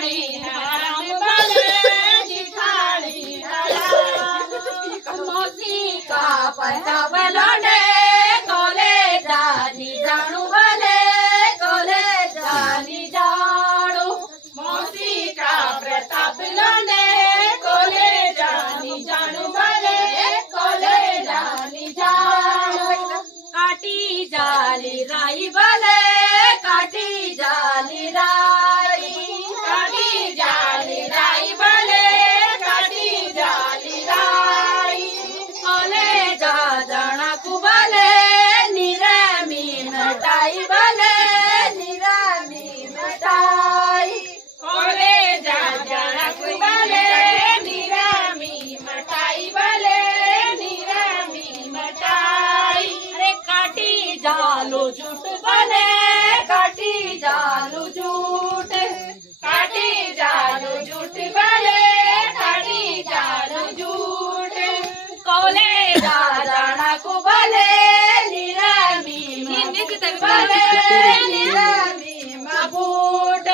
जिठाणी हराम भले जिठाणी हराम मोती का पता बलोडे कोले जानी जानू भले कोले जानी जानू मोती का प्रताप लोने कोले जानी जानू भले कोले जानी जानू काटी जाली राई भले काटी जाली राई काटी जाली राई भले काटी जाली राई कोले जा जाना कुबले निरामी मटाई भले निरामी मटाई कोले जा जाना कुबले निरामी मटाई भले निरामी मटाई अरे काटी जालो झूठ भले काटी जालो झूठ काटी जालो झूठ भले काटी जालो झूठ कोले जा जाना को भले निरामी भले निरामी मबूट